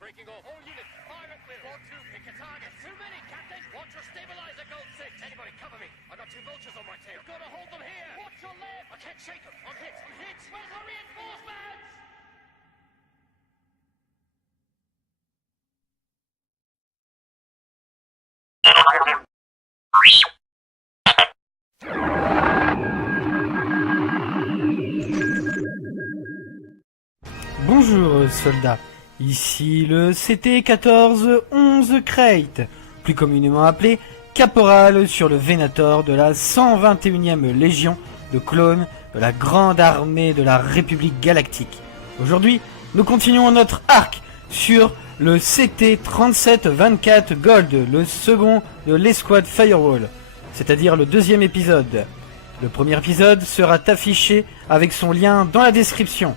Breaking off. All units, fire at will. 1-2, pick a target. Too many, Captain. Watch your stabilizer, Gold 6. Anybody cover me. I got 2 vultures on my tail. You've got to hold them here. Watch your left. I can't shake them. I'm hit. I'm hit. Where's the reinforcements? Bonjour soldats, ici le CT-14-11 Crate, plus communément appelé caporal sur le Venator de la 121e Légion de clones de la Grande Armée de la République Galactique. Aujourd'hui, nous continuons notre arc sur le CT-37-24 Gold, le second de l'escouade Firewall, c'est-à-dire le deuxième épisode. Le premier épisode sera affiché avec son lien dans la description.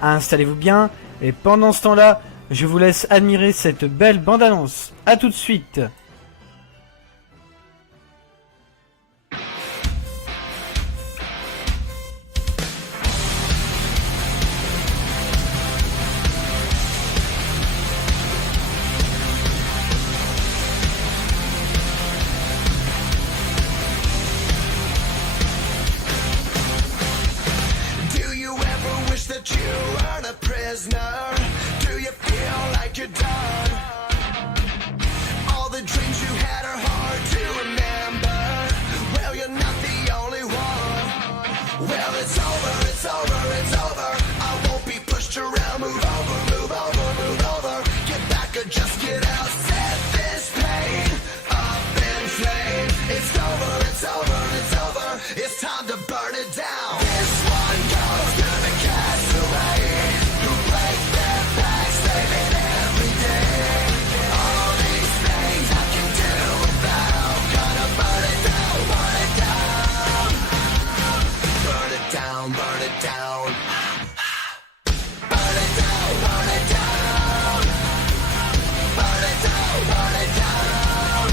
Installez-vous bien, et pendant ce temps-là, je vous laisse admirer cette belle bande-annonce. A tout de suite. That you are a prisoner. Do you feel like you're done? All the dreams you had are hard to remember. Well, you're not the only one. Well, it's over, it's over, it's over. I won't be pushed around. Move over, move over, move over. Get back or just get out. Set this pain up in flame. It's over, it's over, it's over. It's time to burn it down. This one goes to the castaway who break their backs, saving every day. All these things I can do without. Gonna burn it down, burn it down. Burn it down, burn it down. Burn it down, burn it down. Burn it down, burn it down.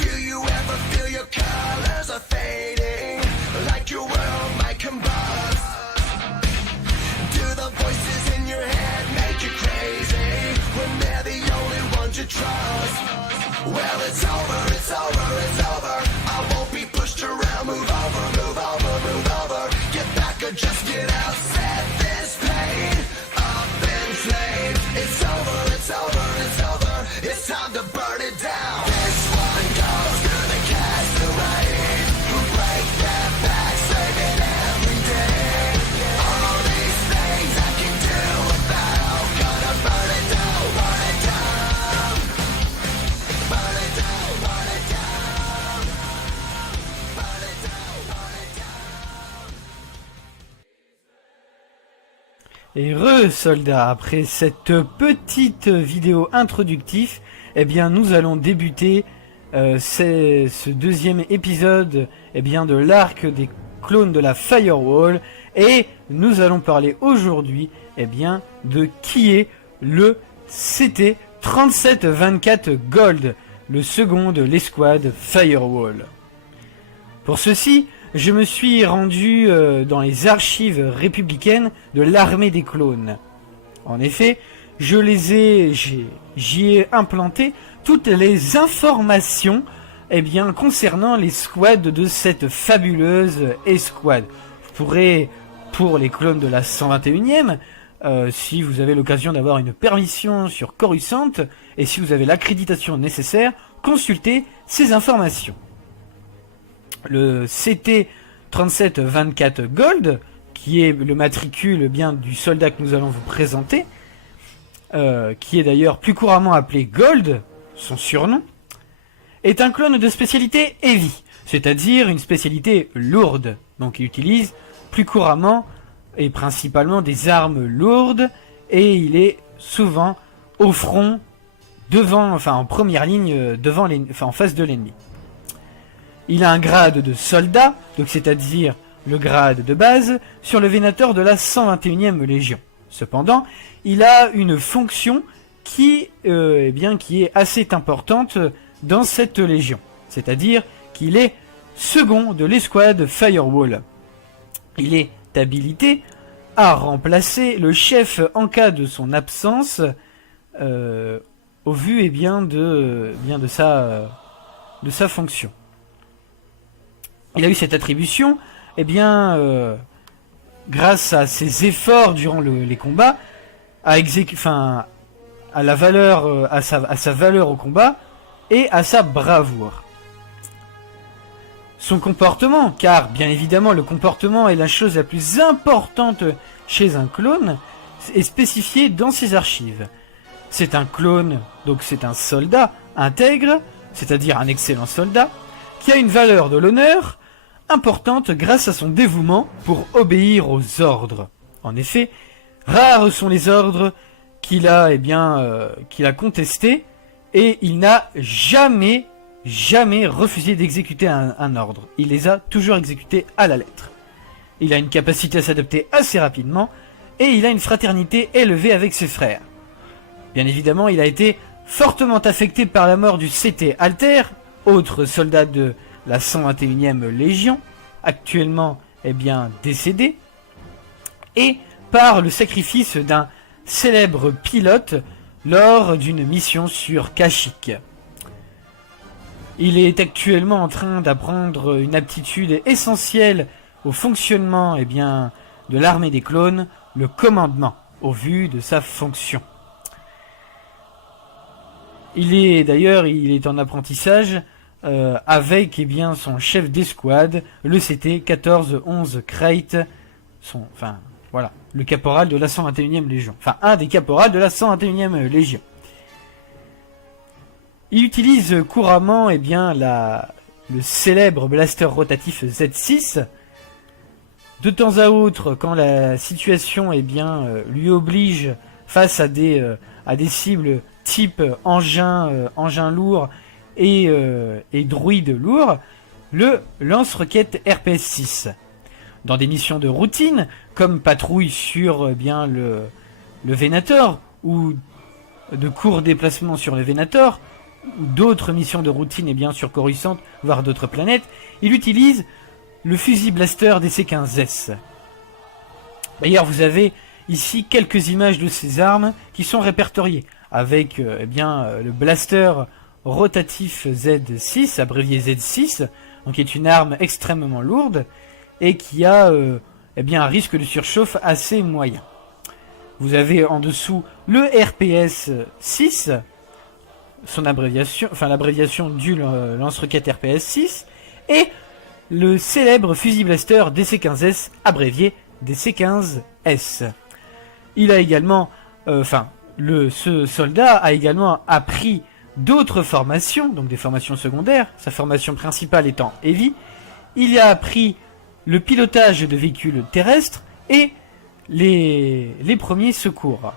Do you ever feel your colors are fading? Like your world might combust? Do the voices in your head make you crazy when they're the only ones you trust? Well, it's over, it's over, it's over. I won't be pushed around. Move over, move over, move over. Get back or just get out. Set this pain up in flame. It's over, it's over, it's over. It's time to burn it down. This one goes to the castaway who break their backs, saving every day. All these things I can do without. Gonna burn it down, burn it down. Burn it down, burn it down. Burn it down, burn it down. Heureux soldats, après cette petite vidéo introductive, eh bien nous allons débuter ce deuxième épisode de l'arc des clones de la Firewall, et nous allons parler aujourd'hui de qui est le CT-37-24 Gold, le second de l'escouade Firewall. Pour ceci, je me suis rendu dans les archives républicaines de l'armée des clones. En effet, j'y ai implanté toutes les informations concernant les squads de cette fabuleuse escouade. Vous pourrez, pour les clones de la 121e, si vous avez l'occasion d'avoir une permission sur Coruscant, et si vous avez l'accréditation nécessaire, consulter ces informations. Le CT-37-24 Gold, qui est le matricule du soldat que nous allons vous présenter, qui est d'ailleurs plus couramment appelé Gold, son surnom, est un clone de spécialité Heavy, c'est-à-dire une spécialité lourde. Donc il utilise plus couramment et principalement des armes lourdes, et il est souvent au front, en première ligne, en face de l'ennemi. Il a un grade de soldat, donc c'est-à-dire le grade de base, sur le Venator de la 121e Légion. Cependant, il a une fonction qui est assez importante dans cette légion, c'est-à-dire qu'il est second de l'escouade Firewall. Il est habilité à remplacer le chef en cas de son absence, au vu de sa fonction. Il a eu cette attribution, grâce à ses efforts durant les combats, à sa valeur au combat et à sa bravoure. Son comportement, car bien évidemment le comportement est la chose la plus importante chez un clone, est spécifié dans ses archives. C'est un clone, donc c'est un soldat intègre, c'est-à-dire un excellent soldat, qui a une valeur de l'honneur importante grâce à son dévouement pour obéir aux ordres. En effet, rares sont les ordres qu'il a contestés, et il n'a jamais refusé d'exécuter un ordre. Il les a toujours exécutés à la lettre. Il a une capacité à s'adapter assez rapidement, et il a une fraternité élevée avec ses frères. Bien évidemment, il a été fortement affecté par la mort du CT Alter, autre soldat de la 121e Légion, actuellement décédé, et par le sacrifice d'un célèbre pilote lors d'une mission sur Kashyyyk. Il est actuellement en train d'apprendre une aptitude essentielle au fonctionnement de l'armée des clones, le commandement, au vu de sa fonction. Il est en apprentissage avec son chef d'escouade, le CT 1411 Krayt, le caporal de la 121e Légion. Enfin, un des caporals de la 121e Légion. Il utilise couramment le célèbre blaster rotatif Z6. De temps à autre, quand la situation lui oblige face à des cibles type engin lourd et droïde lourd, le lance-roquette RPS-6. Dans des missions de routine, comme patrouille sur le Venator, ou de courts déplacements sur le Venator, ou d'autres missions de routine sur Coruscant, voire d'autres planètes, il utilise le fusil blaster DC-15S. D'ailleurs, vous avez ici quelques images de ces armes qui sont répertoriées, avec le blaster rotatif Z6, abrévié Z6, donc qui est une arme extrêmement lourde, et qui a un risque de surchauffe assez moyen. Vous avez en dessous le RPS 6, son abréviation, l'abréviation du lance-roquette RPS 6, et le célèbre fusil blaster DC-15S, abrévié DC-15S. Il a également, ce soldat a également appris d'autres formations, donc des formations secondaires, sa formation principale étant Heavy. Il a appris le pilotage de véhicules terrestres et les premiers secours.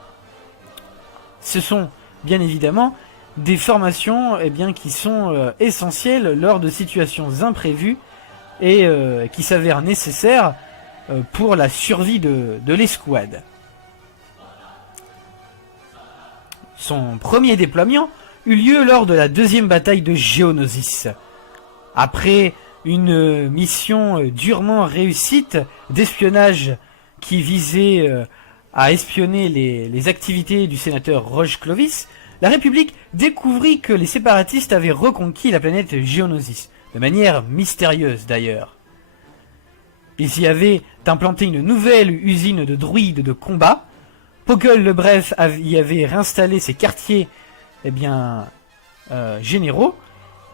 Ce sont bien évidemment des formations qui sont essentielles lors de situations imprévues et qui s'avèrent nécessaires pour la survie de l'escouade. Son premier déploiement eut lieu lors de la deuxième bataille de Geonosis. Après une mission durement réussite d'espionnage qui visait à espionner les activités du sénateur Roge Clovis, la République découvrit que les séparatistes avaient reconquis la planète Geonosis, de manière mystérieuse d'ailleurs. Ils y avaient implanté une nouvelle usine de droïdes de combat. Poggle le Bref y avait réinstallé ses quartiers généraux,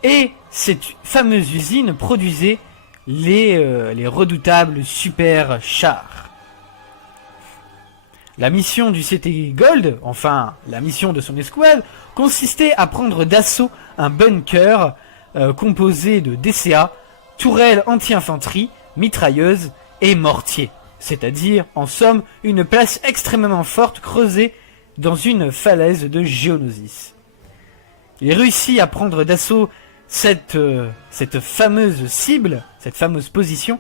et cette fameuse usine produisait les redoutables super chars. La mission du CT Gold, la mission de son escouade, consistait à prendre d'assaut un bunker composé de DCA, tourelles anti-infanterie, mitrailleuses et mortiers. C'est-à-dire, en somme, une place extrêmement forte creusée dans une falaise de Geonosis. Il réussit à prendre d'assaut cette fameuse cible, cette fameuse position,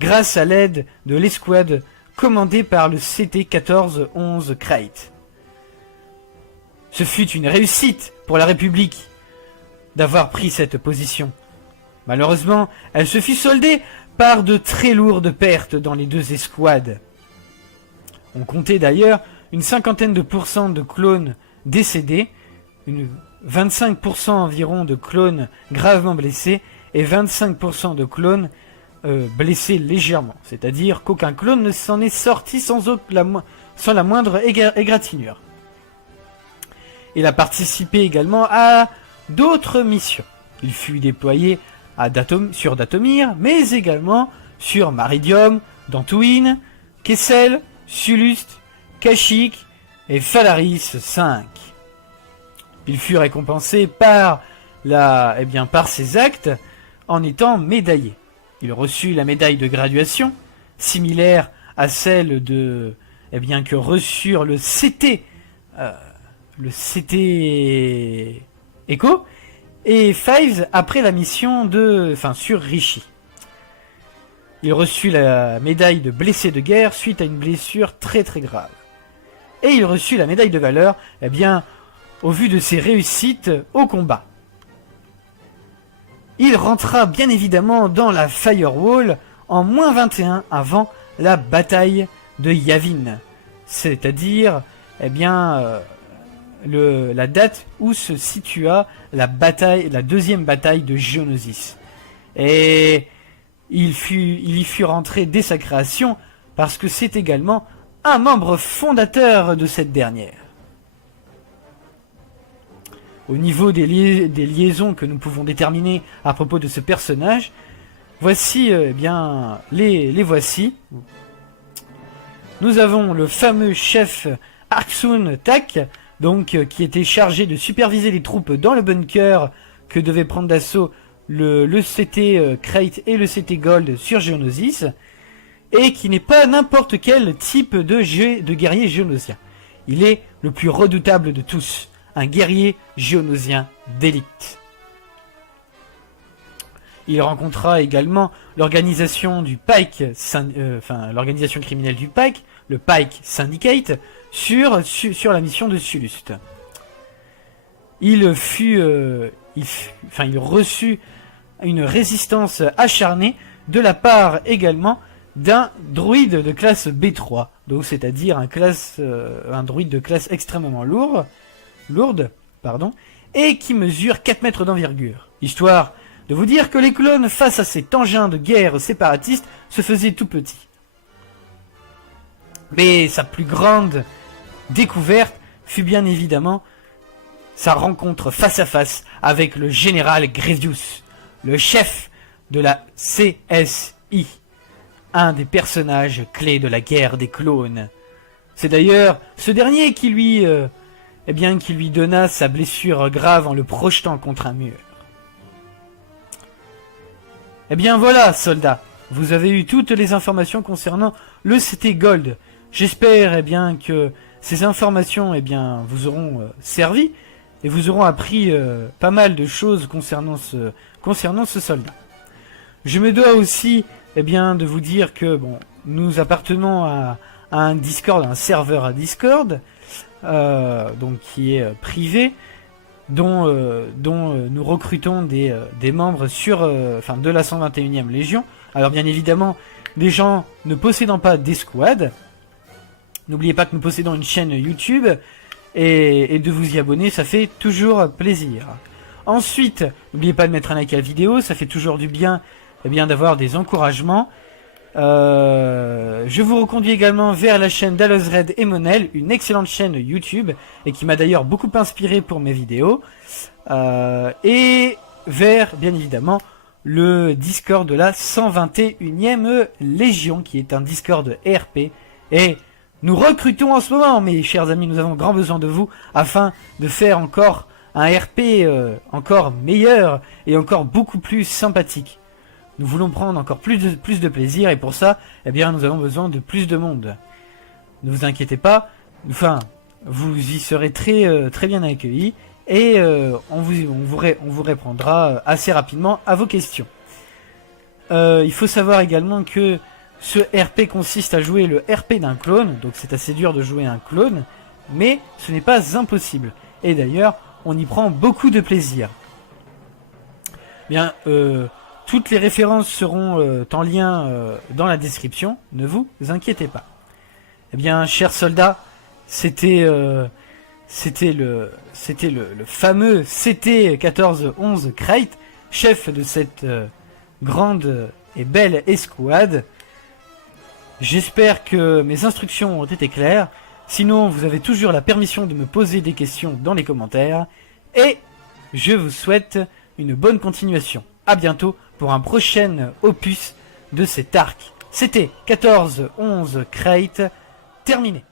grâce à l'aide de l'escouade commandée par le CT 1411 Krayt. Ce fut une réussite pour la République d'avoir pris cette position. Malheureusement, elle se fut soldée par de très lourdes pertes dans les deux escouades. On comptait d'ailleurs une cinquantaine de pourcents de clones décédés, 25% environ de clones gravement blessés et 25% de clones blessés légèrement. C'est-à-dire qu'aucun clone ne s'en est sorti sans la moindre égratignure. Il a participé également à d'autres missions. Il fut déployé sur Dathomir, mais également sur Maridium, Dantooine, Kessel, Sulust, Kashyyyk et Phalaris 5. Il fut récompensé par ses actes en étant médaillé. Il reçut la médaille de graduation, similaire à celle que reçurent le CT Echo et Fives après la mission sur Rishi. Il reçut la médaille de blessé de guerre suite à une blessure très très grave. Et il reçut la médaille de valeur, au vu de ses réussites au combat. Il rentra bien évidemment dans la Firewall en -21 avant la bataille de Yavin. C'est-à-dire, la date où se situa la deuxième bataille de Geonosis. Et il y fut rentré dès sa création parce que c'est également un membre fondateur de cette dernière. Au niveau des liaisons que nous pouvons déterminer à propos de ce personnage, voici les voici. Nous avons le fameux chef Arksun Tak, qui était chargé de superviser les troupes dans le bunker que devaient prendre d'assaut le CT Crate et le CT Gold sur Geonosis, et qui n'est pas n'importe quel type de guerrier géonosien. Il est le plus redoutable de tous, un guerrier géonosien d'élite. Il rencontra également l'organisation du Pike, l'organisation criminelle du Pike, le Pike Syndicate, sur la mission de Sulust. Il reçut une résistance acharnée de la part également d'un druide de classe B3, donc c'est-à-dire un druide de classe extrêmement lourde, et qui mesure 4 mètres d'envergure, histoire de vous dire que les clones face à ces engins de guerre séparatistes se faisaient tout petits. Mais sa plus grande découverte fut bien évidemment sa rencontre face à face avec le général Grievous, le chef de la CSI, un des personnages clés de la guerre des clones. C'est d'ailleurs ce dernier qui lui donna sa blessure grave en le projetant contre un mur. Voilà, soldats, vous avez eu toutes les informations concernant le CT Gold. J'espère que ces informations vous auront servi et vous auront appris pas mal de choses concernant ce soldat. Je me dois aussi de vous dire que nous appartenons à un Discord, un serveur à Discord, qui est privé, dont nous recrutons des membres de la 121e Légion. Alors bien évidemment, des gens ne possédant pas d'escouade. N'oubliez pas que nous possédons une chaîne YouTube et de vous y abonner, ça fait toujours plaisir. Ensuite, n'oubliez pas de mettre un like à la vidéo, ça fait toujours du bien d'avoir des encouragements. Je vous reconduis également vers la chaîne d'Alozred et Monel, une excellente chaîne YouTube et qui m'a d'ailleurs beaucoup inspiré pour mes vidéos. Et vers, bien évidemment, le Discord de la 121e Légion, qui est un Discord RP. Et nous recrutons en ce moment, mes chers amis, nous avons grand besoin de vous afin de faire encore un RP encore meilleur et encore beaucoup plus sympathique. Nous voulons prendre encore plus de plaisir et pour ça, nous avons besoin de plus de monde. Ne vous inquiétez pas, vous y serez très bien accueillis et on vous répondra assez rapidement à vos questions. Il faut savoir également que ce RP consiste à jouer le RP d'un clone, donc c'est assez dur de jouer un clone, mais ce n'est pas impossible. Et d'ailleurs, on y prend beaucoup de plaisir. Toutes les références seront en lien dans la description, ne vous inquiétez pas. Eh bien, chers soldats, c'était le fameux CT-1411 Krayt, chef de cette grande et belle escouade. J'espère que mes instructions ont été claires. Sinon, vous avez toujours la permission de me poser des questions dans les commentaires. Et je vous souhaite une bonne continuation. À bientôt pour un prochain opus de cet arc. C'était 14-11 Krayt, terminé.